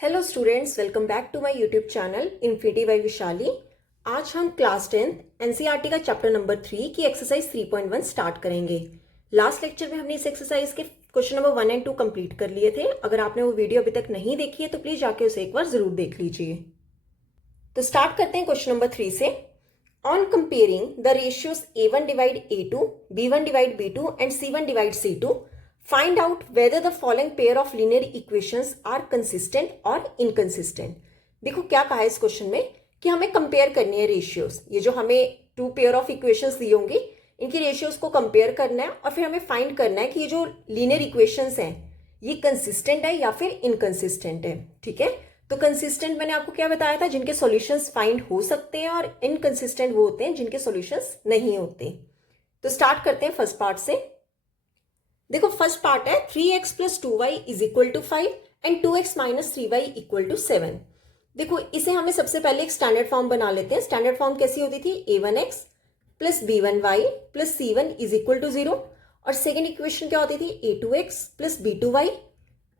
Hello students, welcome back to my YouTube channel Infinity by Vishali. आज हम class 10th NCERT का chapter number 3 की exercise 3.1 start करेंगे। Last lecture में हमने इस एक्सरसाइज के क्वेश्चन नंबर 1 एंड 2 कंप्लीट कर लिए थे। अगर आपने वो वीडियो अभी तक नहीं देखी है तो प्लीज जाके उसे एक बार जरूर देख लीजिए। तो स्टार्ट करते हैं क्वेश्चन नंबर 3 से। On comparing the ratios A1 divide A2, B1 divide B2 and C1 divide C2, find out whether the following pair of linear equations are consistent और inconsistent। देखो क्या कहा है इस क्वेश्चन में कि हमें कंपेयर करनी है रेशियोज। ये जो हमें टू पेयर ऑफ इक्वेशंस दी होंगी इनकी रेशियोज को कंपेयर करना है और फिर हमें फाइंड करना है कि ये जो लीनियर इक्वेशंस हैं ये कंसिस्टेंट है या फिर इनकंसिस्टेंट है। ठीक है, तो कंसिस्टेंट मैंने आपको क्या बताया था, जिनके सॉल्यूशंस फाइंड हो सकते हैं, और इनकंसिस्टेंट वो होते हैं जिनके सॉल्यूशंस नहीं होते। तो स्टार्ट करते हैं फर्स्ट पार्ट से। देखो फर्स्ट पार्ट है 3x plus 2y is equal to 5 and 2x minus 3y equal to 7। देखो इसे हमें सबसे पहले एक स्टैंडर्ड फॉर्म बना लेते हैं। स्टैंडर्ड फॉर्म कैसी होती थी, a1x plus b1y plus c1 is equal to 0। और सेकेंड इक्वेशन क्या होती थी, a2x plus b2y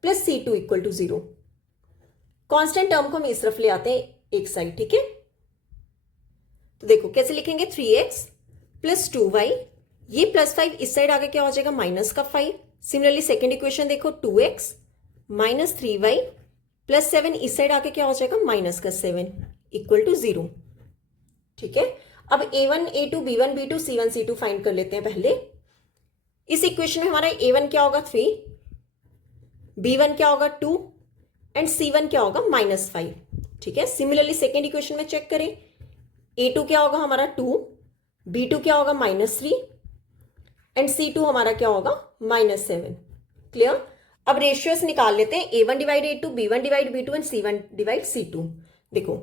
plus c2 equal to 0। Constant term को हम इस तरफ ले आते हैं एक साइड। ठीक है, तो देखो कैसे लिखेंगे, 3x प्लस 2y, ये प्लस 5 इस साइड आगे क्या हो जाएगा, माइनस का 5। सिमिलरली सेकेंड इक्वेशन देखो, 2x माइनस 3y प्लस 7 इस साइड आगे क्या हो जाएगा, माइनस का 7 इक्वल टू 0। ठीक है, अब a1 a2 b1 b2 c1 c2 find कर लेते हैं पहले। इस इक्वेशन में हमारा a1 क्या होगा 3, b1 क्या होगा 2 एंड c1 क्या होगा -5। ठीक है, सिमिलरली सेकेंड इक्वेशन में चेक करें, a2 क्या होगा हमारा 2, b2 क्या होगा -3 एंड C2 हमारा क्या होगा -7। क्लियर। अब रेशियोज निकाल लेते हैं, A1 divide A2, B1 divide B2 and C1 divide C2। देखो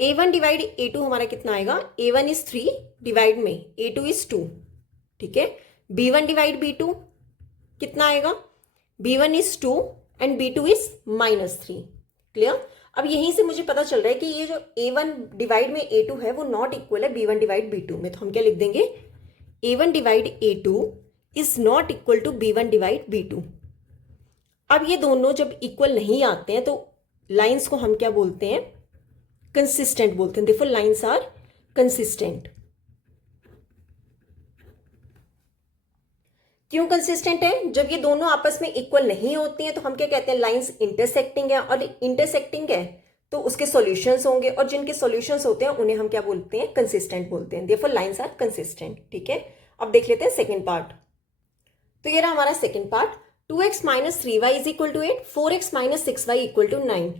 A1 डिवाइड A2 हमारा कितना आएगा, A1 इज 3 डिवाइड में A2 इज 2। ठीक है, B1 डिवाइड B2 कितना आएगा, B1 is 2 and B2 is -3। Clear. अब यहीं से मुझे पता चल रहा है कि ये जो A1 डिवाइड में A2 है वो नॉट इक्वल है B1 डिवाइड B2 में। तो हम क्या लिख देंगे, A1 divide A2 is not equal to B1 divide B2। अब ये दोनों जब इक्वल नहीं आते हैं तो लाइंस को हम क्या बोलते हैं, कंसिस्टेंट बोलते हैं। देखो लाइंस आर कंसिस्टेंट। क्यों कंसिस्टेंट है, जब ये दोनों आपस में इक्वल नहीं होती हैं तो हम क्या कहते हैं, लाइंस इंटरसेक्टिंग है। और इंटरसेक्टिंग है तो उसके सॉल्यूशंस होंगे, और जिनके सॉल्यूशंस होते हैं उन्हें हम क्या बोलते हैं, कंसिस्टेंट बोलते हैं। Therefore lines are consistent. ठीक है, अब देख लेते हैं सेकंड पार्ट। तो ये रहा हमारा second part, 2x minus 3y is equal to 8, 4x minus 6y equal to 9।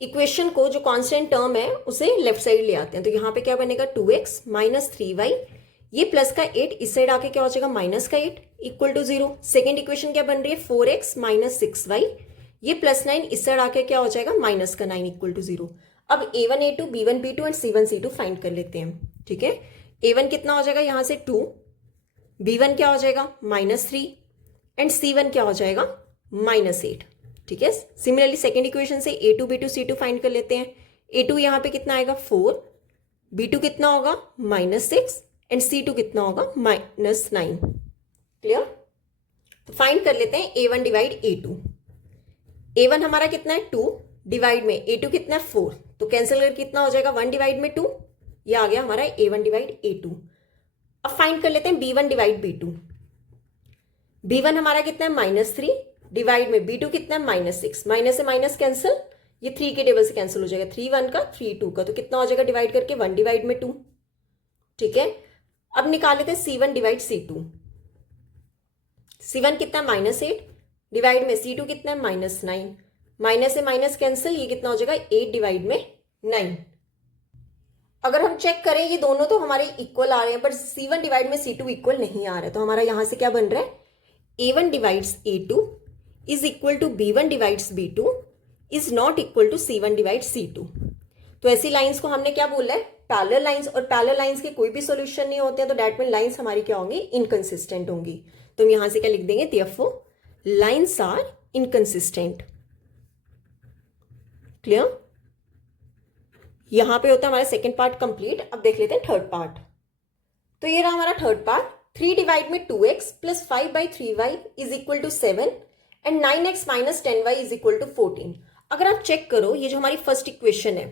Equation को जो कॉन्स्टेंट टर्म है उसे लेफ्ट साइड ले आते हैं। तो यहाँ पे क्या बनेगा, 2x माइनस 3y, ये प्लस का 8 इस साइड आके क्या हो जाएगा, माइनस का 8 इक्वल टू 0। सेकेंड इक्वेशन क्या बन रही है, 4x माइनस 6y, ये प्लस 9 इस साइड आके क्या हो जाएगा, माइनस का 9 इक्वल टू 0। अब A1 A2 B1 B2 and C1 C2 find कर लेते हैं। ठीक है, A1 कितना हो जाएगा यहाँ से 2, B1 क्या हो जाएगा -3 एंड C1 क्या हो जाएगा -8। ठीक है, सिमिलरली सेकेंड इक्वेशन से A2 B2 C2 फाइंड कर लेते हैं। A2 यहाँ पे कितना आएगा 4, B2 कितना होगा -6 एंड C2 कितना होगा -9। क्लियर। तो फाइंड कर लेते हैं A1 डिवाइड A2। A1 हमारा कितना है 2 डिवाइड में A2 कितना है 4, तो कैंसिल करके कितना हो जाएगा 1 डिवाइड में 2, ये आ गया हमारा A1 डिवाइड A2। अब फाइंड कर लेते हैं B1 डिवाइड B2। B1 हमारा कितना है -3 डिवाइड में B2 कितना है -6, माइनस से माइनस कैंसिल, ये 3 के टेबल से कैंसिल हो जाएगा, 3 1 का 3 2 का, तो कितना हो जाएगा डिवाइड करके 1 डिवाइड में 2। ठीक है, अब निकाल लेते हैं C1 डिवाइड C2। C1 कितना है -8 डिवाइड में C2 कितना है -9, माइनस से माइनस कैंसिल, ये कितना हो जाएगा 8 डिवाइड में 9। अगर हम चेक करें ये दोनों तो हमारे इक्वल आ रहे हैं, पर C1 डिवाइड में C2 इक्वल नहीं आ रहा है। तो हमारा यहां से क्या बन रहा है, A1 divides A2 is equal to B1 divides B2 is not equal to C1 divides C2। तो ऐसी लाइंस को हमने क्या बोला है, पैरेलल लाइंस। और पैरेलल लाइंस के कोई भी सॉल्यूशन नहीं होते हैं, तो दैट मीन लाइंस हमारी क्या होंगी, इनकंसिस्टेंट होंगी। तो हम यहां से क्या लिख देंगे, therefore lines are inconsistent. Clear. यहां पे होता है हमारा सेकेंड पार्ट कंप्लीट। अब देख लेते हैं थर्ड पार्ट। तो ये रहा हमारा थर्ड पार्ट, 3 डिवाइड में 2x plus 5 by 3y is equal to 7 and 9x minus 10y is equal to 14। अगर आप चेक करो, ये जो हमारी फर्स्ट इक्वेशन है,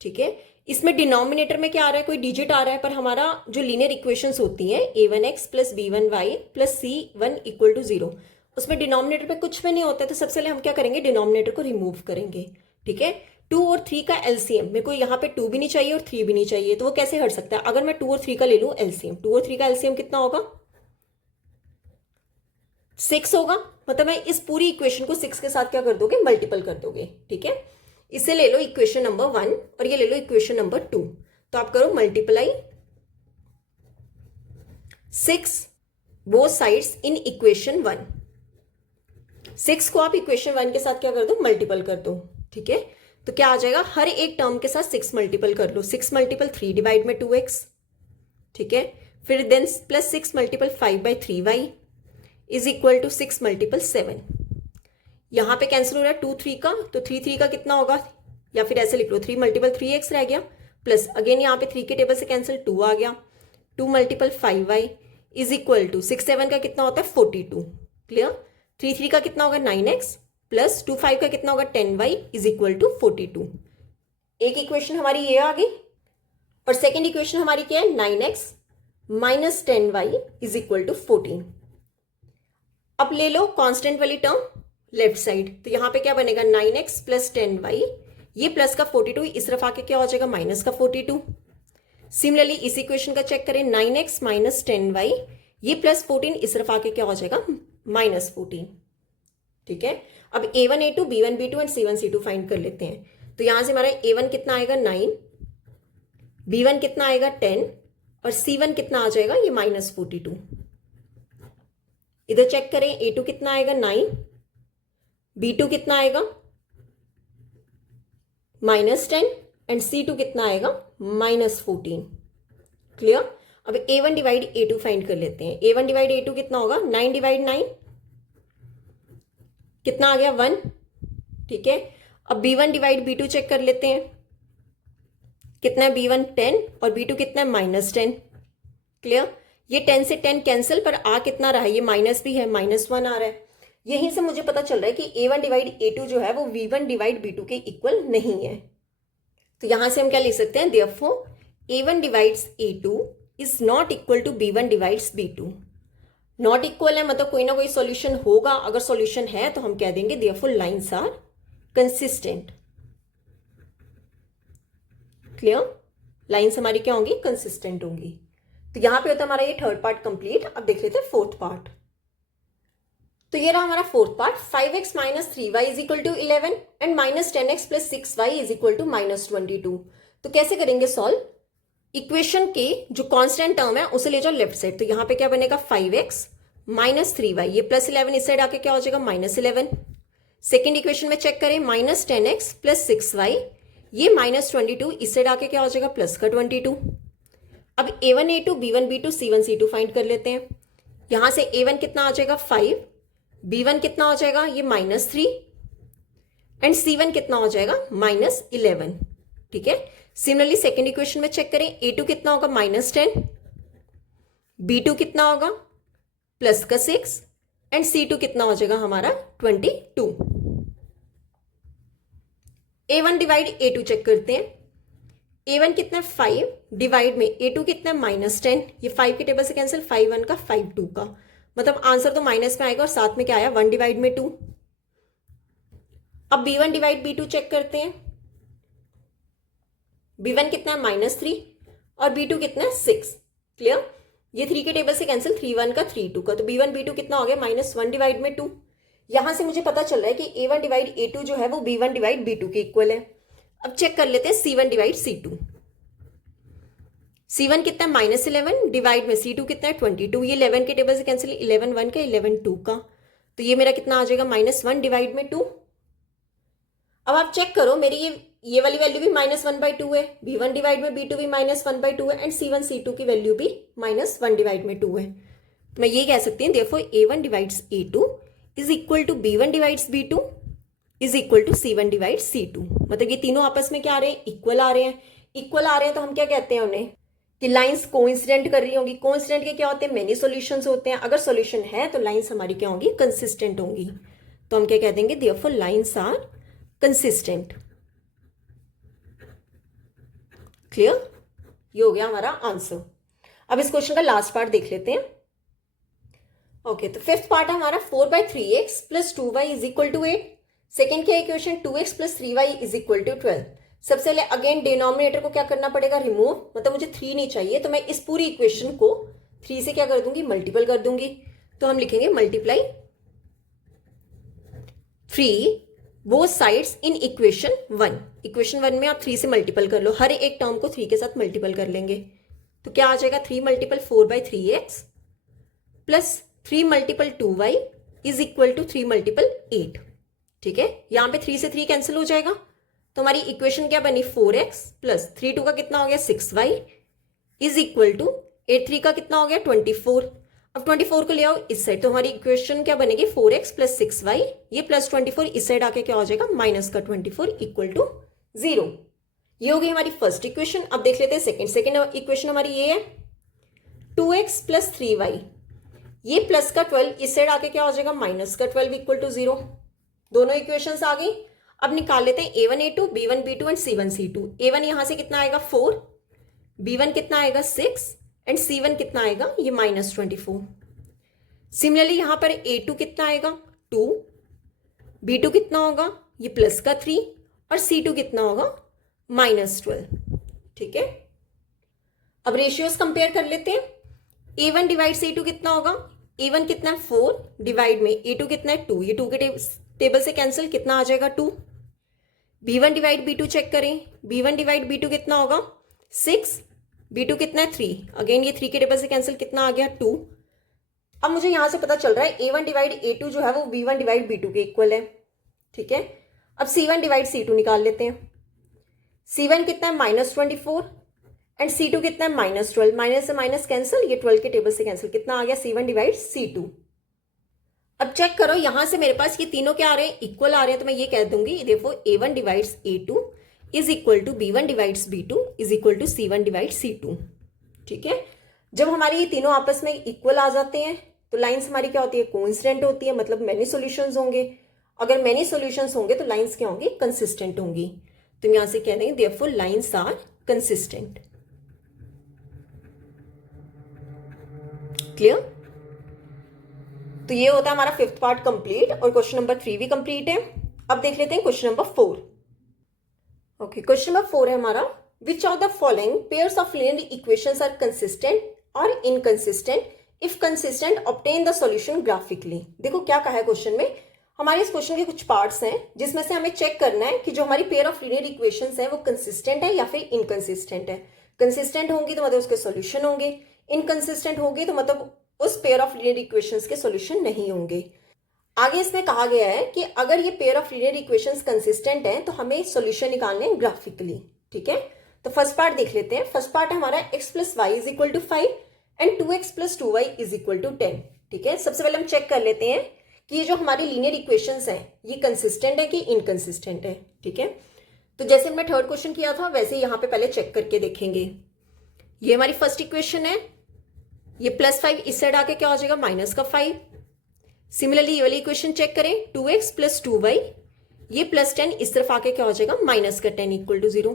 ठीक है, इसमें डिनोमिनेटर में क्या आ रहा है, कोई डिजिट आ रहा है, पर हमारा जो लीनियर इक्वेशंस होती हैं a1x plus b1y plus c1 equal to 0, उसमें डिनोमिनेटर पे कुछ भी नहीं होता है, तो सबसे पहले हम क्या करेंगे, डिनोमिनेटर को रिमूव करेंगे। ठीक है, 2 और 3 का एलसीएम, मेरे को यहाँ पे 2 भी नहीं चाहिए और 3 भी नहीं चाहिए, तो वो कैसे हट सकता है, अगर मैं 2 और 3 का ले लूँ एलसीएम, 2 और 3 का एलसीएम कितना होगा, 6 होगा। मतलब मैं इस पूरी इक्वेशन को 6 के साथ क्या कर दोगे, मल्टीपल कर दोगे। ठीक है, इसे ले लो इक्वेशन नंबर 1 और ये ले लो इक्वेशन नंबर 2, तो आप करो multiply 6 both sides in equation 1। 6 को आप इक्वेशन 1 के साथ क्या कर दो, मल्टीपल कर दो। ठीक है, तो क्या आ जाएगा, हर एक टर्म के साथ 6 मल्टीपल कर लो, 6 मल्टीपल 3 डिवाइड में 2x। ठीक है, फिर then plus 6 multiple 5/3y is equal to 6 multiple 7। यहां पे कैंसिल हो रहा है 2 3 का, तो 3 3 का कितना होगा, या फिर ऐसे लिख लो 3 मल्टीपल 3x रह गया, प्लस अगेन यहाँ पे 3 के टेबल से कैंसिल 2 आ गया, 2 multiple 5y is equal to 6 7 का कितना होता है 42। क्लियर, 3 3 का कितना होगा 9x प्लस 2 5 का कितना होगा 10y इज इक्वल टू 42। एक इक्वेशन हमारी ये आ गई, और सेकेंड इक्वेशन हमारी क्या है, 9x minus 10y is equal to 14। अब ले लो कांस्टेंट वाली टर्म लेफ्ट साइड, तो यहां पे क्या बनेगा 9x प्लस 10y, ये प्लस का 42 इस तरफ आके क्या हो जाएगा माइनस का 42। सिमिलरली इस इक्वेशन का चेक करें, 9x माइनस 10y, ये प्लस 14 इस तरफ आके क्या हो जाएगा माइनस 14। ठीक है, अब a1 a2 b1 b2 and c1 c2 find कर लेते हैं। तो यहां से हमारा a1 कितना आएगा 9, b1 कितना आएगा 10 और c1 कितना आ जाएगा ये माइनस 42। इधर चेक करें, a2 कितना आएगा 9, b2 कितना आएगा माइनस 10 एंड c2 कितना आएगा माइनस 14। क्लियर, अब a1 डिवाइड a2 फाइंड कर लेते हैं। a1 डिवाइड a2 कितना होगा, 9 डिवाइड 9 कितना आ गया 1। ठीक है, अब b1 डिवाइड b2 चेक कर लेते हैं, कितना है b1 10 और b2 कितना है माइनस 10। क्लियर, ये 10 से 10 कैंसिल, पर आ कितना रहा है, ये माइनस भी है, माइनस 1 आ रहा है। यहीं से मुझे पता चल रहा है कि a1 डिवाइड a2 जो है वो v1 डिवाइड b2 के इक्वल नहीं है। तो यहां से हम क्या लिख सकते हैं, therefore a1 divides a2 is not equal to b1 divides b2। Not equal है मतलब कोई ना कोई सॉल्यूशन होगा, अगर सॉल्यूशन है तो हम कह देंगे therefore lines are consistent. Clear, lines हमारी क्या होंगी, कंसिस्टेंट होंगी। तो यहां पे होता है हमारा ये थर्ड पार्ट कंप्लीट। अब देख लेते हैं फोर्थ पार्ट। तो ये रहा हमारा fourth part, 5x minus 3y is equal to 11 and minus 10x plus 6y is equal to minus 22। तो कैसे करेंगे सॉल्व, इक्वेशन के जो कांस्टेंट टर्म है उसे ले जाओ लेफ्ट साइड, तो यहां पे क्या बनेगा 5x माइनस 3y, ये प्लस 11 इस साइड आके क्या हो जाएगा माइनस 11। सेकेंड इक्वेशन में चेक करें, माइनस 10x प्लस 6y, ये माइनस 22 इस साइड आके क्या हो जाएगा प्लस का 22। अब a1 a2 b1 b2 c1 c2 find कर लेते हैं। यहां से a1 कितना आ जाएगा 5, b1 कितना हो जाएगा ये माइनस 3 एंड c1 कितना हो जाएगा माइनस 11। ठीक है, सिमिलरली सेकेंड इक्वेशन में चेक करें, a2 कितना होगा माइनस 10, b2 कितना होगा प्लस का 6 एंड c2 कितना हो जाएगा हमारा 22। a1 डिवाइड a2 चेक करते हैं, a1 कितना 5 डिवाइड में a2 कितना माइनस 10, ये 5 के टेबल से कैंसिल, 5 1 का 5 2 का, मतलब आंसर तो माइनस में आएगा और साथ में क्या आया 1 डिवाइड में 2। अब b1 डिवाइड b2 चेक करते हैं, b1 कितना है माइनस 3 और b2 कितना है 6। क्लियर, ये 3 के टेबल से कैंसिल, 3 1 का 3 2 का, तो b1 b2 कितना हो गया माइनस 1 डिवाइड में 2। यहां से मुझे पता चल रहा है कि a1 डिवाइड a2 जो है वो b1 डिवाइड b2 के इक्वल है। अब चेक कर लेते हैं c1 डिवाइड c2। c1 कितना है माइनस 11 डिवाइड में c2 कितना है 22, ये 11 के टेबल से कैंसिल, 11 1 का 11 2 का, तो ये मेरा कितना आ जाएगा माइनस 1 डिवाइड में 2। अब आप चेक करो, मेरी ये वाली वैल्यू भी माइनस 1/2 है, b1 डिवाइड में b2 भी माइनस 1/2 है एंड c1 c2 की वैल्यू भी माइनस 1 डिवाइड में 2 है। तो मैं ये कह सकती हूँ therefore a1 divides a2 is equal to b1 divides b2 is equal to c1 divides c2। मतलब ये तीनों आपस में क्या आ रहे हैं, इक्वल आ रहे हैं। इक्वल आ रहे हैं तो हम क्या कहते हैं उन्हें, कि लाइंस कोइंसिडेंट कर रही होंगी। कोइंसिडेंट के क्या होते हैं, मेनी सॉल्यूशंस होते हैं। अगर सॉल्यूशन है तो लाइंस हमारी क्या होंगी, कंसिस्टेंट होंगी। तो हम क्या कह देंगे, therefore lines are consistent. Clear? ये हो गया हमारा आंसर। अब इस क्वेश्चन का लास्ट पार्ट देख लेते हैं। ओके, तो फिफ्थ पार्ट है हमारा 4/3x plus 2y is equal to 8। Second क्या equation 2x plus 3y is equal to 12। सबसे पहले अगेन डिनोमिनेटर को क्या करना पड़ेगा, रिमूव, मतलब मुझे 3 नहीं चाहिए, तो मैं इस पूरी इक्वेशन को 3 से क्या कर दूंगी, मल्टीपल कर दूंगी। तो हम लिखेंगे multiply 3 both sides in equation 1। Equation 1 में आप 3 से मल्टीपल कर लो, हर एक टर्म को 3 के साथ मल्टीपल कर लेंगे। तो क्या आ जाएगा, 3 multiple 4/3x plus 3 multiple 2y is equal to 3 multiple 8। ठीक है, यहां पे 3 से 3 कैंसिल हो जाएगा, तो हमारी इक्वेशन क्या बनी, 4x प्लस 3 2 का कितना हो गया 6y इज इक्वल टू 8 3 का कितना हो गया 24। अब 24 को ले आओ इस साइड, तो हमारी इक्वेशन क्या बनेगी 4x प्लस 6y, ये प्लस 24 इस साइड आके क्या हो जाएगा माइनस का 24 इक्वल टू 0। ये हो गई हमारी फर्स्ट इक्वेशन। अब देख लेते हैं सेकेंड इक्वेशन हमारी ये है 2x प्लस 3y, ये प्लस का 12 इस साइड आके क्या हो जाएगा माइनस का 12 इक्वल टू 0। दोनों इक्वेशंस आ गई। अब निकाल लेते हैं a1 a2 b1 b2 and c1 c2। a1 यहां से कितना आएगा 4, b1 कितना आएगा 6 एंड c1 कितना आएगा ये -24। सिमिलरली यहां पर a2 कितना आएगा 2, b2 कितना होगा ये प्लस का 3 और c2 कितना होगा -12। ठीक है, अब रेशियोज कंपेयर कर लेते हैं। a1 डिवाइड c2 कितना होगा, a1 कितना है 4 डिवाइड में a2 कितना है 2, ये 2 के टेबल से कैंसिल कितना आ जाएगा 2। b1 डिवाइड b2 चेक करें, b1 डिवाइड b2 कितना होगा 6, b2 कितना है 3, अगेन ये 3 के टेबल से कैंसिल कितना आ गया 2। अब मुझे यहां से पता चल रहा है a1 डिवाइड a2 जो है वो b1 डिवाइड b2 के इक्वल है। ठीक है, अब c1 डिवाइड c2 निकाल लेते हैं। c1 कितना है -24 एंड c2 कितना है -12, माइनस से माइनस कैंसिल, ये 12 के टेबल से कैंसिल कितना आ गया c1 डिवाइड c2। अब चेक करो यहां से मेरे पास ये तीनों क्या आ रहे हैं, इक्वल आ रहे हैं, तो मैं ये कह दूंगी देखो a1 divides a2 is equal to b1 divides b2 is equal to c1 divide c2। ठीक है, जब हमारे ये तीनों आपस में इक्वल आ जाते हैं तो लाइंस हमारी क्या होती है, कोइंसिडेंट होती है, मतलब मेनी सॉल्यूशंस होंगे। अगर मेनी सॉल्यूशंस होंगे तो लाइंस क्या होंगी, कंसिस्टेंट होंगी। तो यहां से कह देंगे therefore lines are consistent. Clear? तो ये होता है हमारा फिफ्थ पार्ट कंप्लीट और क्वेश्चन नंबर 3 भी कंप्लीट है। अब देख लेते हैं question number 4। Okay, question number 4 है हमारा which of the following pairs of linear equations are consistent और inconsistent, if consistent obtain the solution graphically. देखो क्या कहा है क्वेश्चन में, हमारे इस क्वेश्चन के कुछ पार्ट्स हैं जिसमें से हमें चेक करना है कि जो हमारी पेयर ऑफ लीनियर इक्वेशंस है वो कंसिस्टेंट है या फिर इनकंसिस्टेंट है। कंसिस्टेंट होंगी तो मतलब उसके सॉल्यूशन होंगे, इनकंसिस्टेंट होगी तो मतलब उस पेयर ऑफ लीनियर इक्वेशंस के सॉल्यूशन नहीं होंगे। आगे इसमें कहा गया है कि अगर ये pair of linear equations consistent है तो हमें सॉल्यूशन निकालने हैं ग्राफिकली। ठीक है, तो फर्स्ट पार्ट देख लेते हैं। फर्स्ट पार्ट है हमारा x plus y is equal to 5 and 2x plus 2y is equal to 10। ठीक है, सबसे पहले हम चेक कर लेते हैं कि ये जो हमारी लीनियर इक्वेशंस हैं ये कंसिस्टेंट है कि इनकंसिस्टेंट है। ठीक है, तो जैसे हमने थर्ड क्वेश्चन किया था वैसे यहाँ पे पहले चेक करके देखेंगे। ये हमारी फर्स्ट इक्वेशन है, ये +5 इस साइड आके क्या हो जाएगा -5। सिमिलरली ये वाली इक्वेशन चेक करें 2x प्लस 2y, ये +10 इस तरफ आके क्या हो जाएगा -10 इक्वल टू 0।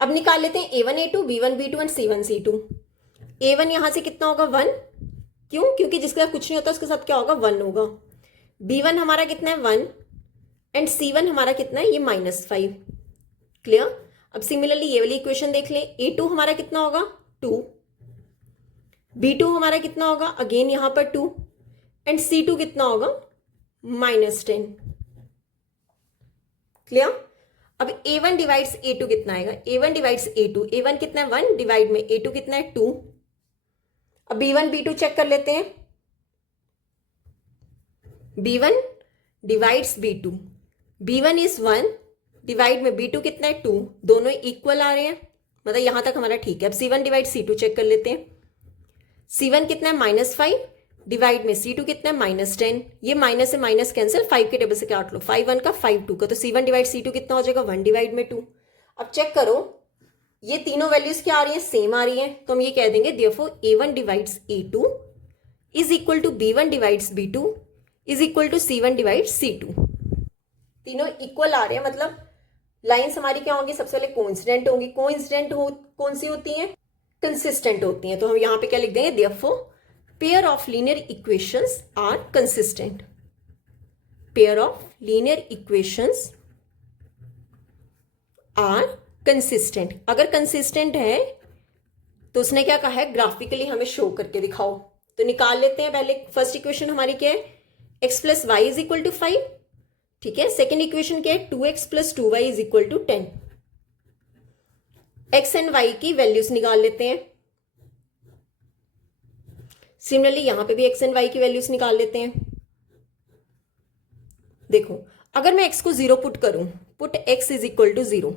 अब निकाल लेते हैं a1 a2 b1 b2 and c1 c2। a1 यहां से कितना होगा 1, क्यों, क्योंकि जिसके साथ कुछ नहीं होता उसके साथ क्या होगा 1 होगा। b1 हमारा कितना है 1 एंड c1 हमारा कितना है ये -5। क्लियर? अब सिमिलरली ये वाली इक्वेशन देख लें, a2 हमारा कितना होगा 2, b2 हमारा कितना होगा अगेन यहां पर 2 एंड c2 कितना होगा -10। क्लियर? अब a1 डिवाइड्स a2 कितना आएगा, a1 डिवाइड्स a2, a1 कितना है 1 डिवाइड में a2 कितना है 2। अब b1 b2 चेक कर लेते हैं। b1 divides b2, b1 is 1 divide में b2 कितना है 2, दोनों इक्वल आ रहे हैं, मतलब यहां तक हमारा ठीक है। अब c1 डिवाइड c2 चेक कर लेते हैं। c1 कितना है -5 डिवाइड में c2 कितना है -10, ये माइनस से माइनस कैंसिल, 5 के टेबल से काट लो, 5 1 का 5 2 का, तो c1 डिवाइड c2 कितना हो जाएगा 1 डिवाइड में 2। अब चेक करो ये तीनों वैल्यूज क्या आ रही है, सेम आ रही है, तो हम ये कह देंगे therefore a1 divides a2 is equal to b1 divides b2 is equal to c1 divide c2। तीनों इक्वल आ रहे हैं, मतलब लाइंस हमारी क्या होंगी, सबसे पहले कोइंसिडेंट होंगी। कोइंसिडेंट कौन सी होती हैं, कंसिस्टेंट होती हैं। तो हम यहाँ पे क्या लिख देंगे, therefore pair of linear equations are consistent. Pair of linear equations are consistent. अगर कंसिस्टेंट है तो उसने क्या कहा है, ग्राफिकली हमें शो करके दिखाओ। तो निकाल लेते हैं। पहले फर्स्ट इक्वेशन हमारी क्या है, x plus y is equal to 5, ठीक है। सेकेंड इक्वेशन क्या है, 2x plus 2y is equal to 10। x and y की वैल्यूज निकाल लेते हैं। सिमिलरली यहां पे भी x एंड y की वैल्यूज निकाल लेते हैं। देखो, अगर मैं x को 0 पुट करूं, put x is equal to 0,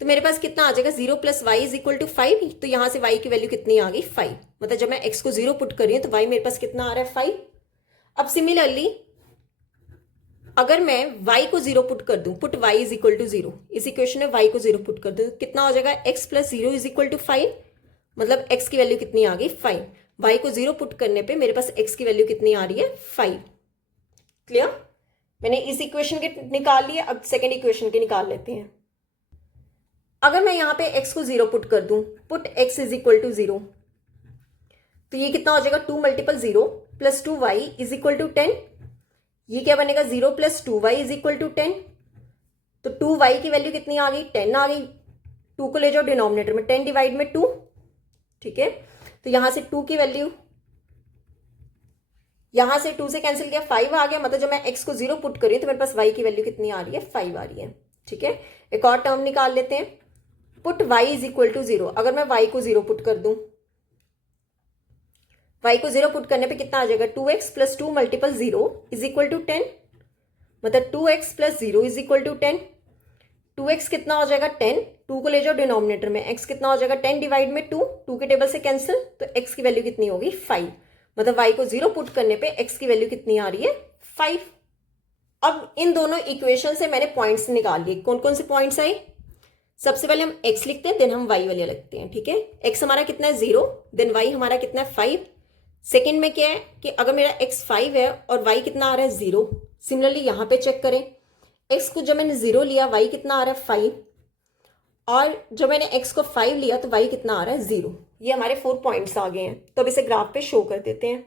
तो मेरे पास कितना आ जाएगा, 0 plus y is equal to 5। तो यहां से y की वैल्यू कितनी आ गई, 5। मतलब जब मैं x को 0 पुट कर रही हूं तो y मेरे पास कितना आ रहा है, 5। अब सिमिलरली अगर मैं y को 0 पुट कर दूं, put y is equal to 0, इस इक्वेशन में y को 0 पुट कर दूं, कितना हो जाएगा, x plus 0 is equal to 5। मतलब x की वैल्यू कितनी आ गई, 5। y को 0 पुट करने पे मेरे पास x की वैल्यू कितनी आ रही है, 5। क्लियर। मैंने इस इक्वेशन के निकाल लिए, अब सेकेंड इक्वेशन के निकाल लेते हैं। अगर मैं यहां पे x को 0 पुट कर दूं, put x is equal to 0, तो ये कितना हो जाएगा, 2 multiple 0 plus 2y is equal to 10। ये क्या बनेगा, 0 plus 2y is equal to 10। तो 2y की वैल्यू कितनी आ गई, 10 आ गई। 2 को ले जाओ डिनोमिनेटर में, 10 डिवाइड में 2, ठीक है। तो यहां से 2 की वैल्यू, यहां से 2 से कैंसिल किया, 5 आ गया। मतलब जब मैं x को 0 पुट करी तो मेरे पास y की वैल्यू कितनी आ रही है, 5 आ रही है, ठीक है। एक और टर्म निकाल लेते हैं, put y is equal to 0। अगर मैं y को 0 पुट कर दूं, y को 0 पुट करने पे कितना आ जाएगा, 2x plus 2 multiple 0 is equal to 10। मतलब 2x plus 0 is equal to 10। 2x कितना हो जाएगा, 10। 2 को ले जाओ डिनोमिनेटर में, x कितना हो जाएगा, 10 डिवाइड में 2, 2 के टेबल से कैंसिल, तो x की वैल्यू कितनी होगी, 5। मतलब y को 0 पुट करने पे x की वैल्यू कितनी आ रही है, 5। अब इन दोनों इक्वेशन से मैंने पॉइंट्स निकाल लिए। कौन कौन से पॉइंट्स आए, सबसे पहले हम x लिखते हैं, देन हम y वाले लिखते हैं, ठीक है। x हमारा कितना है, 0, देन y हमारा कितना है, 5। सेकेंड में क्या है कि अगर मेरा x 5 है और y कितना आ रहा है, 0। सिमिलरली यहां पे चेक करें, x को जब मैंने 0 लिया, y कितना आ रहा है, 5। और जब मैंने x को 5 लिया तो y कितना आ रहा है, 0। ये हमारे 4 पॉइंट्स आ गए हैं। तो अब इसे ग्राफ पे शो कर देते हैं।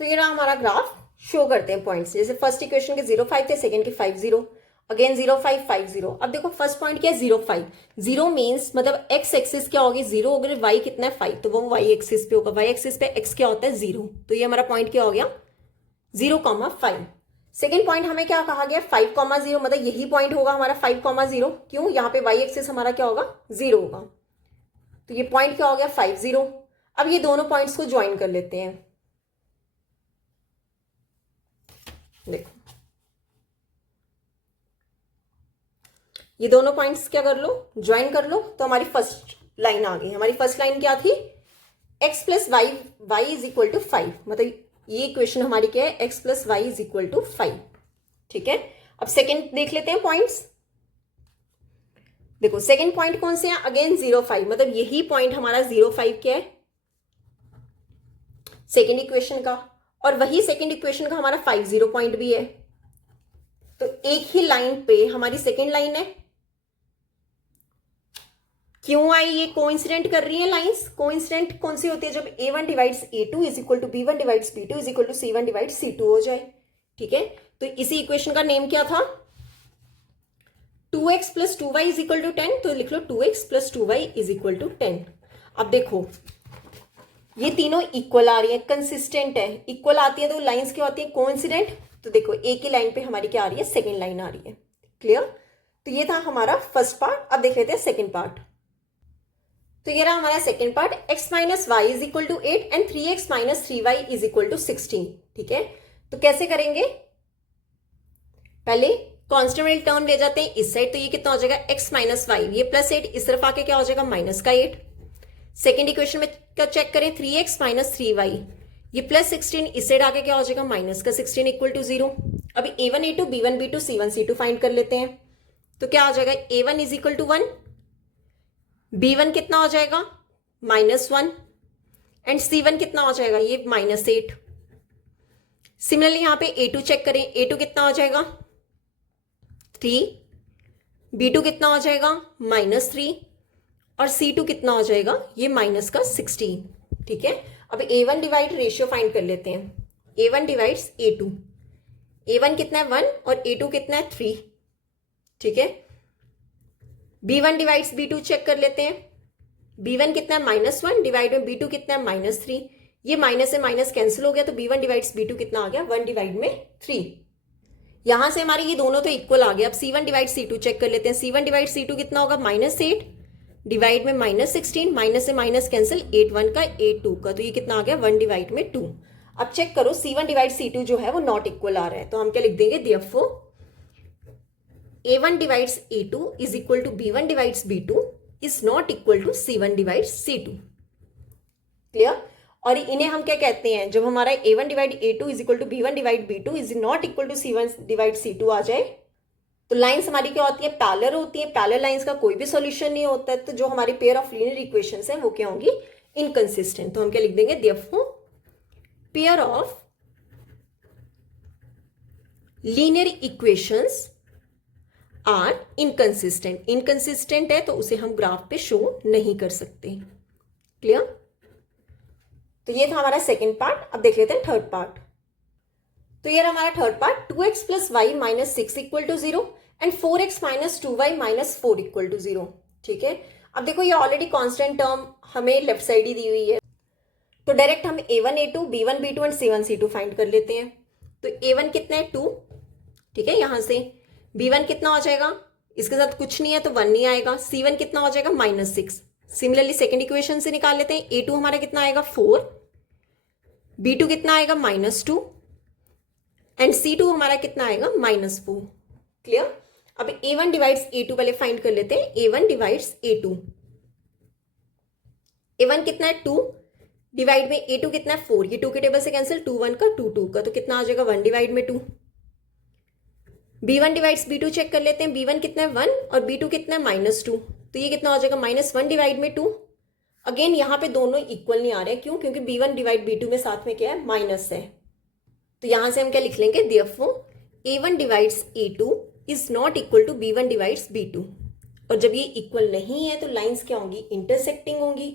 तो ये रहा हमारा ग्राफ, शो करते हैं पॉइंट्स। जैसे फर्स्ट इक्वेशन के 0 5 थे, सेकेंड के 5 0, अगेन 0 5 5 0। अब देखो फर्स्ट पॉइंट क्या है, 0 5। 0 मीन्स मतलब x एक्सिस क्या होगी, 0। अगर y कितना है, 5, तो वो y एक्सिस पे होगा। y एक्सिस पे x क्या होता है, 0। तो ये हमारा पॉइंट क्या हो गया, 0,5। सेकेंड पॉइंट हमें क्या कहा गया, 5,0। मतलब यही पॉइंट होगा हमारा 5,0। क्यों, यहाँ पे y एक्सिस हमारा क्या होगा, 0 होगा। तो ये पॉइंट क्या हो गया, 5 0। अब ये दोनों पॉइंट्स को ज्वाइन कर लेते हैं। देखो ये दोनों पॉइंट्स क्या कर लो, ज्वाइन कर लो। तो हमारी फर्स्ट लाइन आ गई। हमारी फर्स्ट लाइन क्या थी, x plus y is equal to 5। मतलब ये इक्वेशन हमारी क्या है, x plus y is equal to 5, ठीक है। अब सेकेंड देख लेते हैं पॉइंट्स। देखो सेकेंड पॉइंट कौन से हैं, अगेन 0 5। मतलब यही पॉइंट हमारा 0 5 क्या है, सेकेंड इक्वेशन का, और वही सेकेंड इक्वेशन का हमारा 5 0 पॉइंट भी है। तो एक ही लाइन पे हमारी सेकेंड लाइन है। क्यों आई, ये कोइंसिडेंट कर रही है लाइंस। कोइंसिडेंट कौन सी होती है, जब a1 divides a2 is equal to b1 divides b2 is equal to c1 divides c2 हो जाए, ठीक है। तो इसी इक्वेशन का नेम क्या था, 2x plus 2y is equal to 10। तो लिख लो 2x plus 2y is equal to 10। अब देखो ये तीनों इक्वल आ रही है, कंसिस्टेंट है। इक्वल आती है तो लाइंस क्या होती है, कोइंसिडेंट। तो देखो एक ही लाइन पे हमारी क्या आ रही है, सेकेंड लाइन आ रही है। क्लियर। तो ये था हमारा फर्स्ट पार्ट। अब देख लेते हैं सेकेंड पार्ट। तो ये रहा हमारा second part, x minus y is equal to 8 and 3x minus 3y is equal to 16, ठीक है। तो कैसे करेंगे, पहले कांस्टेंट वाली टर्म ले जाते हैं इस साइड। तो ये कितना हो जाएगा, x माइनस वाई, ये प्लस 8 इस तरफ आके क्या हो जाएगा, माइनस का 8। सेकेंड इक्वेशन में क्या चेक करें, 3x माइनस 3y, ये प्लस 16 इस साइड आके क्या हो जाएगा, माइनस का 16 इक्वल टू 0। अभी a1 a2 b1 b2 c1 c2 find कर लेते हैं। तो क्या हो जाएगा, a1 is equal to 1, b1 कितना हो जाएगा, -1, एंड c1 कितना हो जाएगा, ये -8। सिमिलरली यहाँ पे a2 चेक करें, a2 कितना हो जाएगा, 3, B2 कितना हो जाएगा -3 और C2 कितना हो जाएगा ये माइनस का 16। ठीक है, अब A1 डिवाइड रेशियो फाइंड कर लेते हैं। A1 डिवाइड्स A2, A1 कितना है 1 और A2 कितना है 3। ठीक है, B1 डिवाइड्स B2 चेक कर लेते हैं। B1 कितना है -1 डिवाइड में B2 कितना है -3। ये माइनस से माइनस कैंसिल हो गया तो B1 डिवाइड्स B2 कितना आ गया 1 डिवाइड में 3। यहां से हमारे ये दोनों तो इक्वल आ गया। अब C1 डिवाइड C2 चेक कर लेते हैं। C1 डिवाइड C2 कितना होगा -8 डिवाइड में -16, माइनस से माइनस कैंसिल, 8 1 का 8 2 का, तो ये कितना आ गया 1 डिवाइड में 2। अब चेक करो C1 डिवाइड C2 जो है वो नॉट इक्वल आ रहा है, तो हम क्या लिख देंगे therefore A1 divides A2 is equal to B1 divides B2 is not equal to C1 divides C2। Clear? और इन्हें हम क्या कहते हैं, जब हमारा A1 divide A2 is equal to B1 divide B2 is not equal to C1 divide C2 आ जाए तो लाइंस हमारी क्या होती है, पैरेलल होती है। पैरेलल लाइंस का कोई भी सॉल्यूशन नहीं होता है, तो जो हमारी पेयर ऑफ लीनियर इक्वेशंस हैं वो क्या होंगी, इनकंसिस्टेंट। तो हम क्या लिख देंगे therefore pair of linear equations are inconsistent. Inconsistent है तो उसे हम ग्राफ पे शो नहीं कर सकते। क्लियर? तो ये था हमारा सेकेंड पार्ट। अब देख लेते हैं थर्ड पार्ट। तो ये हमारा third part, 2x plus y minus 6 equal to 0 and 4x minus 2y minus 4 equal to 0। ठीक है, अब देखो ये ऑलरेडी कांस्टेंट टर्म हमें लेफ्ट साइड ही दी हुई है, तो डायरेक्ट हम A1 A2 B1 B2 and C1 C2 find कर लेते हैं। तो A1 कितना है 2। ठीक है, यहां से B1 कितना हो जाएगा, इसके साथ कुछ नहीं है तो 1 नहीं आएगा। C1 कितना हो जाएगा -6। सिमिलरली सेकेंड इक्वेशन से निकाल लेते हैं। A2 हमारा कितना आएगा 4, B2 कितना आएगा -2 एंड C2 हमारा कितना आएगा -4। क्लियर? अब A1 डिवाइड्स A2 पहले फाइंड कर लेते हैं। A1 डिवाइड्स A2, A1 कितना है 2 डिवाइड में A2 कितना है 4, ये 2 के टेबल से कैंसिल, 2 1 का 2 2 का, तो कितना आ जाएगा 1 डिवाइड में 2। B1 डिवाइड्स B2 चेक कर लेते हैं। B1 कितना है 1 और B2 कितना है -2, तो ये कितना हो जाएगा -1 डिवाइड में 2। अगेन यहाँ पे दोनों इक्वल नहीं आ रहे हैं, क्यों? क्योंकि B1 डिवाइड B2 में साथ में क्या है, माइनस है। तो यहां से हम क्या लिख लेंगे therefore A1 divides A2 is not equal to B1 divides B2। और जब ये इक्वल नहीं है तो लाइंस क्या होंगी, इंटरसेक्टिंग होंगी।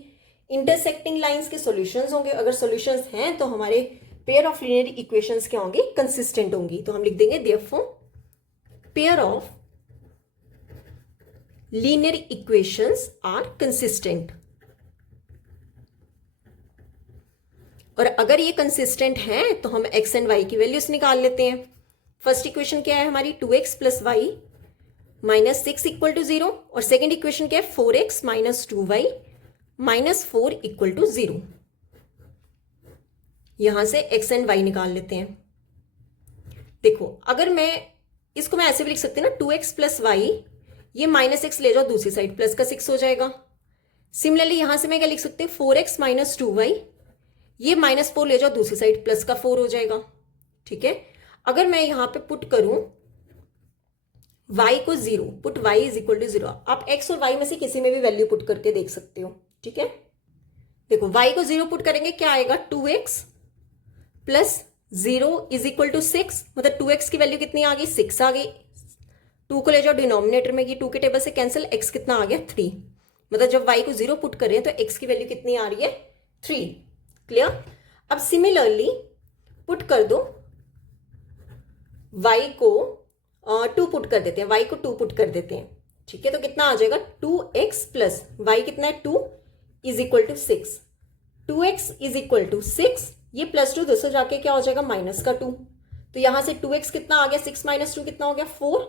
इंटरसेक्टिंग लाइंस के सॉल्यूशंस होंगे। अगर सॉल्यूशंस हैं तो हमारे पेयर ऑफ लीनियर इक्वेशंस क्या होंगी, कंसिस्टेंट होंगी। तो हम लिख देंगे therefore pair of linear equations are consistent. और अगर ये कंसिस्टेंट है तो हम x एंड y की वैल्यूज निकाल लेते हैं। फर्स्ट इक्वेशन क्या है हमारी, 2x plus y minus 6 equal to 0 और सेकेंड इक्वेशन क्या है 4x minus 2y minus 4 equal to 0। यहां से x एंड y निकाल लेते हैं। देखो अगर मैं इसको मैं ऐसे भी लिख सकती हूँ ना, 2x प्लस वाई, ये -x ले जाओ दूसरी साइड, प्लस का 6 हो जाएगा। सिमिलरली यहां से मैं क्या लिख सकती हूँ, 4x माइनस 2y, ये -4 ले जाओ दूसरी साइड, प्लस का 4 हो जाएगा। ठीक है, अगर मैं यहां पे पुट करूं y को 0, put y is equal to 0। आप x और y में से किसी में भी वैल्यू पुट करके देख सकते हो। ठीक है, देखो y को 0 पुट करेंगे क्या आएगा, 2x plus 0 is equal to 6, मतलब 2x की वैल्यू कितनी आ गई, 6 आ गई। 2 को ले जाओ डिनोमिनेटर में, ये 2 के टेबल से कैंसिल, x कितना आ गया 3। मतलब जब y को 0 पुट कर रहे हैं तो x की वैल्यू कितनी आ रही है 3। क्लियर? अब सिमिलरली पुट कर दो y को 2 पुट कर देते हैं, y को 2 पुट कर देते हैं। ठीक है, तो कितना आ जाएगा 2x प्लस y कितना है 2 is equal to 6। 2x is equal to 6, ये प्लस 2 दोस्तों जाके क्या हो जाएगा -2। तो यहां से 2x कितना आ गया, 6 माइनस 2 कितना हो गया 4।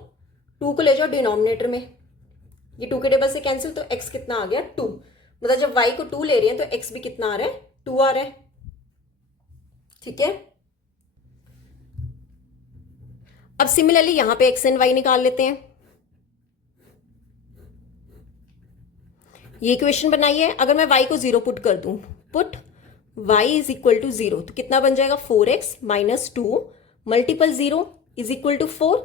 2 को ले जाओ डिनोमिनेटर में, ये 2 के टेबल से कैंसिल, तो x कितना आ गया 2। मतलब जब y को 2 ले रहे हैं तो x भी कितना आ रहा है 2 आ रहा है। ठीक है, अब सिमिलरली यहां पे x एंड y निकाल लेते हैं। ये इक्वेशन बनाइए। अगर मैं y को 0 पुट कर दूं, put y is equal to 0, तो कितना बन जाएगा 4x minus 2 multiple 0 is equal to 4।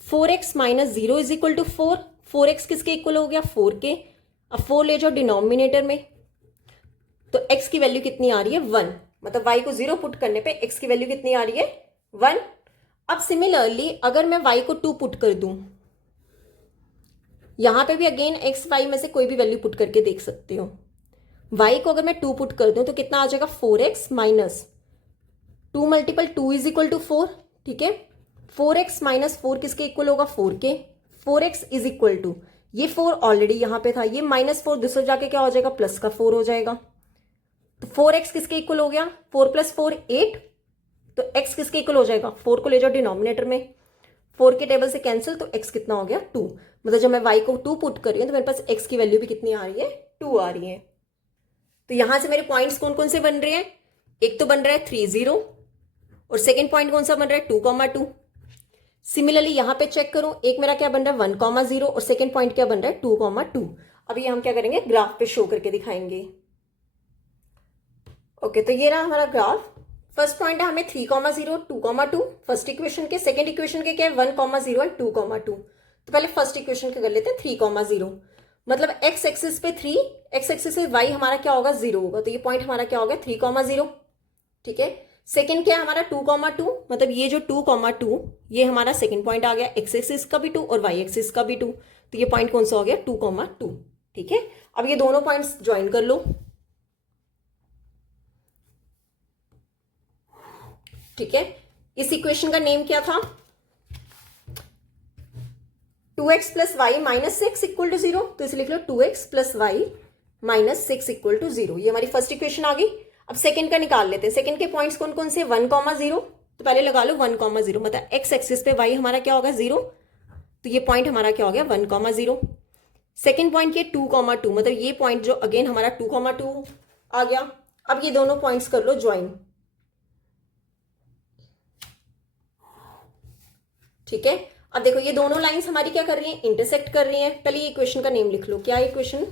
4x minus 0 is equal to 4। 4x किसके इक्वल हो गया 4 के। अब 4 ले जाओ डिनोमिनेटर में, तो x की वैल्यू कितनी आ रही है 1। मतलब y को 0 पुट करने पे x की वैल्यू कितनी आ रही है 1। अब सिमिलरली अगर मैं y को 2 पुट कर दूं, यहाँ पे भी अगेन एक्स वाई में से कोई भी वैल्यू पुट करके देख सकते हो। वाई को अगर मैं 2 पुट कर दूं तो कितना आ जाएगा 4x minus 2 multiple 2 is equal to 4। ठीक है, 4x माइनस 4 किसके इक्वल होगा 4 के। 4x इज इक्वल टू, ये 4 ऑलरेडी यहां पे था, ये -4 दूसरे जाके क्या हो जाएगा प्लस का 4 हो जाएगा। तो 4x किसके इक्वल हो गया 4 + 4 8। तो x किसके इक्वल हो जाएगा 4 को ले जाओ डिनोमिनेटर में, 4 के टेबल से कैंसिल, तो x कितना हो गया 2। मतलब जब मैं y को 2 पुट कर रही हूं तो मेरे पास x की वैल्यू भी कितनी आ रही है 2 आ रही है। तो यहां से मेरे पॉइंट्स कौन कौन से बन रहे हैं, एक तो बन रहा है 3 0 और सेकेंड पॉइंट कौन सा बन रहा है 2, 2। सिमिलरली यहां पे चेक करो, एक मेरा क्या बन रहा है 1, 0 और सेकेंड पॉइंट क्या बन रहा है 2, 2। अब ये हम क्या करेंगे ग्राफ पे शो करके दिखाएंगे। ओके, तो ये रहा हमारा ग्राफ। फर्स्ट पॉइंट है हमें 3, 0, 2, 2 फर्स्ट इक्वेशन के। सेकेंड इक्वेशन के क्या है 1, 0 एंड 2, 2। तो पहले फर्स्ट इक्वेशन के कर लेते हैं 3, 0। मतलब एक्स एक्सिस पे 3, एक्स एक्सिस पे वाई हमारा क्या होगा 0 होगा, तो ये पॉइंट हमारा क्या होगा 3, 0। ठीक है, सेकेंड क्या है हमारा 2, 2। मतलब ये जो 2, 2 ये हमारा सेकेंड पॉइंट आ गया, एक्स एक्सिस का भी 2 और वाई एक्सिस का भी 2। तो ये पॉइंट कौन सा हो गया 2, 2। ठीक है, अब ये दोनों पॉइंट्स ज्वाइन कर लो। ठीक है, इस इक्वेशन का नेम क्या था 2x + y - 6 = 0। तो इसे लिख लो 2x + y - 6 = 0। ये हमारी फर्स्ट इक्वेशन आ गई। अब सेकंड का निकाल लेते हैं। सेकंड के पॉइंट्स कौन कौन से 1, 0। तो पहले लगा लो 1, 0। मतलब एक्स एक्सिस पे y हमारा क्या होगा 0, तो ये पॉइंट हमारा क्या हो गया 1, 0। सेकेंड पॉइंट ये 2, 2। मतलब ये पॉइंट जो अगेन हमारा 2, 2 आ गया। अब ये दोनों पॉइंट्स कर लो ज्वाइन। ठीक है, अब देखो ये दोनों लाइंस हमारी क्या कर रही हैं इंटरसेक्ट कर रही हैं। पहले ये इक्वेशन का नेम लिख लो, क्या है इक्वेशन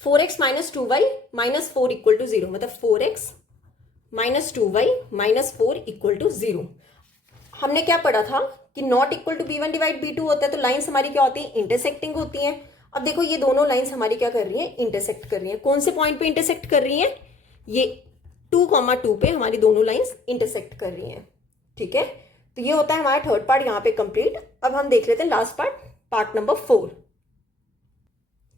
4x - 2y - 4 = 0। मतलब 4x - 2y - 4 = 0। हमने क्या पढ़ा था कि not equal to b1 / b2 होता है, तो लाइंस हमारी क्या होती है इंटरसेक्टिंग होती हैं। अब देखो ये दोनों लाइंस हमारी क्या कर रही हैं इंटरसेक्ट कर रही हैं। कौन से पॉइंट पे इंटरसेक्ट कर रही हैं, ये 2, 2 पे हमारी दोनों लाइंस इंटरसेक्ट कर रही हैं। ठीक है, तो ये होता है हमारा थर्ड पार्ट यहाँ पे कंप्लीट। अब हम देख लेते हैं लास्ट पार्ट, पार्ट नंबर 4।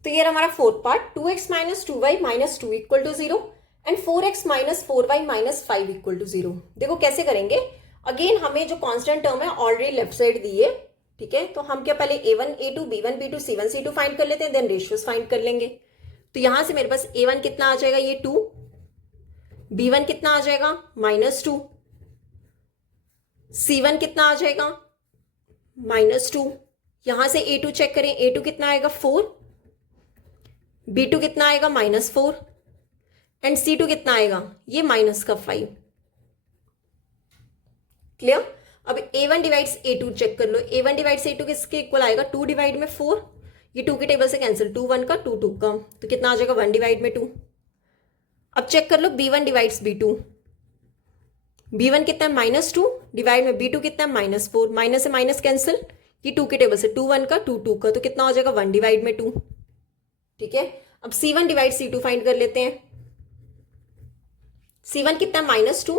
तो ये हमारा fourth part 2x - 2y - 2 = 0 and 4x - 4y - 5 = 0। देखो कैसे करेंगे, अगेन हमें जो कांस्टेंट टर्म है ऑलरेडी लेफ्ट साइड दी है। ठीक है, तो हम क्या पहले a1 a2 b1 b2 c1 c2 find कर लेते हैं, देन रेशियोज फाइंड कर लेंगे। तो यहां से मेरे पास a1 कितना आ जाएगा ये 2, b1 कितना आ जाएगा -2, c1 कितना आ जाएगा -2। यहां से a2 चेक करें, a2 कितना आएगा 4, b2 कितना आएगा -4 एंड c2 कितना आएगा ये -5। क्लियर। अब a1 डिवाइड्स a2 चेक कर लो, a1 डिवाइड्स a2 किसके इक्वल आएगा 2 डिवाइड में 4, ये 2 के टेबल से कैंसिल, 2 1 का 2 2 का, तो कितना आ जाएगा 1 डिवाइड में 2। अब चेक कर लो b1 डिवाइड्स b2, b1 कितना है -2 डिवाइड में b2 कितना है -4, माइनस से माइनस कैंसिल, ये 2 के टेबल से 2 1 का 2 2 का, तो कितना हो जाएगा 1 डिवाइड में 2। ठीक है, अब c1 डिवाइड c2 फाइंड कर लेते हैं। c1 कितना -2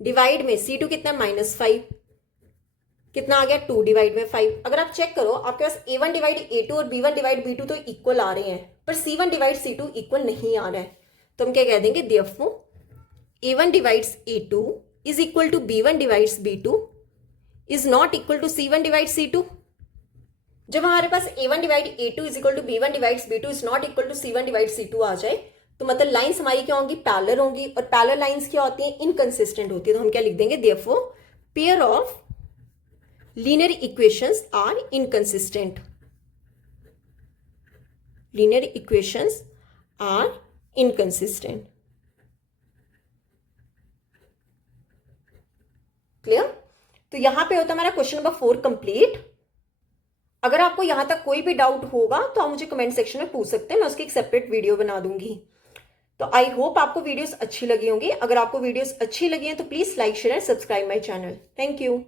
डिवाइड में c2 कितना -5, कितना आ गया 2 डिवाइड में 5। अगर आप चेक करो आपके पास a1 डिवाइड a2 और b1 डिवाइड b2 तो इक्वल आ रहे हैं, पर c1 डिवाइड c2 इक्वल नहीं आ रहा है। तो हम क्या कह देंगे therefore a1 divides a2 is equal to b1 divides b2 is not equal to c1 divide c2। जब हमारे पास a1 divide a2 is equal to b1 divides b2 is not equal to c1 divide c2 आ जाए, तो मतलब lines हमारी क्या होंगी पैरेलल होंगी, और पैरेलल लाइंस क्या होती हैं इनकंसिस्टेंट होती है। तो हम क्या लिख देंगे therefore pair of linear equations are inconsistent, linear equations are inconsistent. Clear. तो यहां पे होता है हमारा क्वेश्चन नंबर 4 कंप्लीट। अगर आपको यहां तक कोई भी डाउट होगा तो आप मुझे कमेंट सेक्शन में पूछ सकते हैं, मैं उसकी एक सेपरेट वीडियो बना दूंगी। तो आई होप आपको वीडियोस अच्छी लगी होंगी। अगर आपको वीडियोस अच्छी लगी हैं तो please like share and subscribe my channel. Thank you.